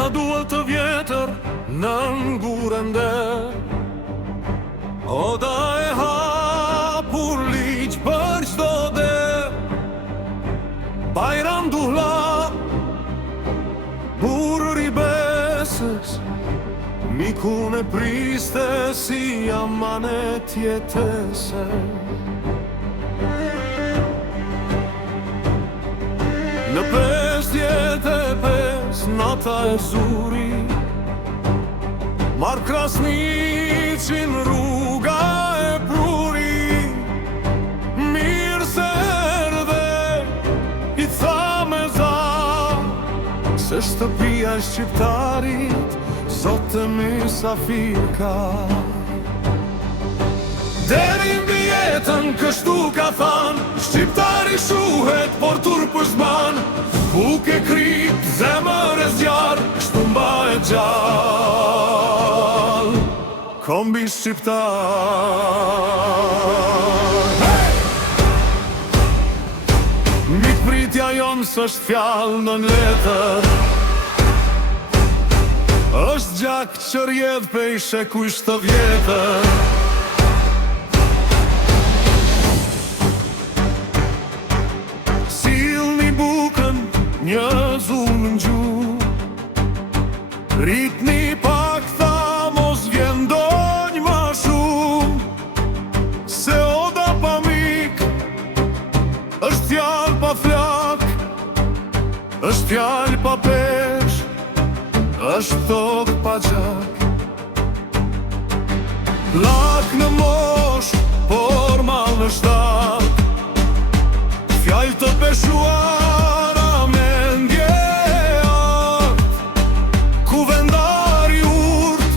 Na duhet të vjetër në ngurende, oda e hapur ligj për çdo der. Bajram duhla, burr i besës, mikun e priste si amanet jetese. Në 55 nata e zuri, marr krasnicin rruga e pruri. Mirë se erdhe, i tha me za, se shtëpia e shqiptarit sot të mysafir ka. Deri mbi jetën kështu ka than, shqiptari shuhet por turpë s'ban. Buk e krip, zemër e zjarr, kështu mbahet gjallë kombi shqiptar. Hey! Mikpritja jon s'është fjalë në letër, është gjak që rjedh pej shekuj 70. Sillni bukën një zull në gjuhë, ritni pak tha mos vjen ndonjë ma shumë, se oda pa mik është fjalë pa flak, është fjalë pa pesh, është tokë pa gjak. Plak në mosh, por mal në shtak, fjallë të peshuara me ndje akt, ku vendari urt,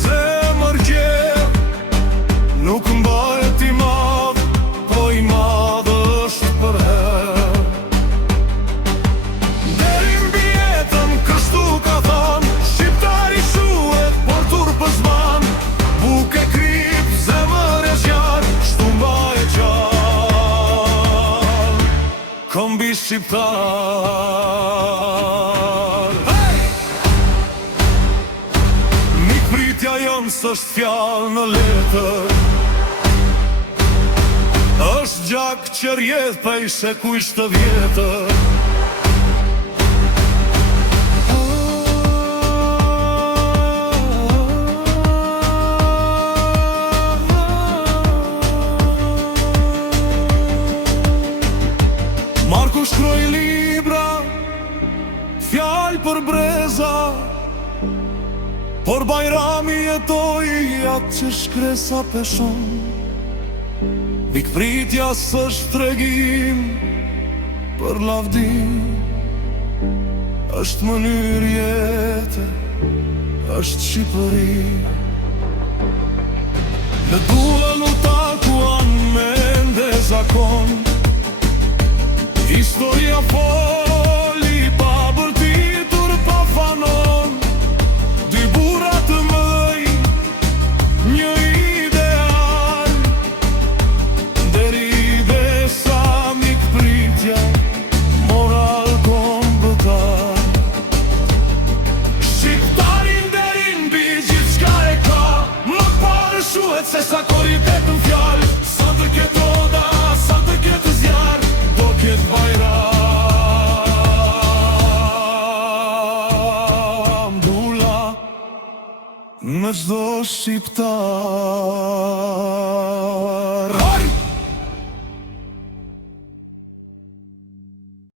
zemër gjerë, nuk mbahet i madh, po i madh është për herë. Deri mbi jetën kështu ka than, shqiptari shuhet por turpë s'ban. Buk e krip, zemër e zjarr, kështu mbahet gjallë kombi shqiptar. Hey! Mikpritja jon s'është fjalë në letër, është gjak që rjedh pej shekuj 70. Marku shkroj libra, fjallë për breza, por Bajrami jetoj atë që shkresa peshon. Mikpritja s'është tregim për lavdim, është mënyrë jete, është Shqipëri. Në duel u takuan me ende zakon, historia foli pa bërtitur pa fanon. Dy burra të mëdhej, një ideal, deri besa mikpritja, moral kombëtar. Shqiptarin deri mbi gjithçka e ka, më parë shuhet se sa kvalitet në fjalë. Sa të ketë oda, sa të ketë zjarr, do ketë Bajram dula në çdo shqiptar.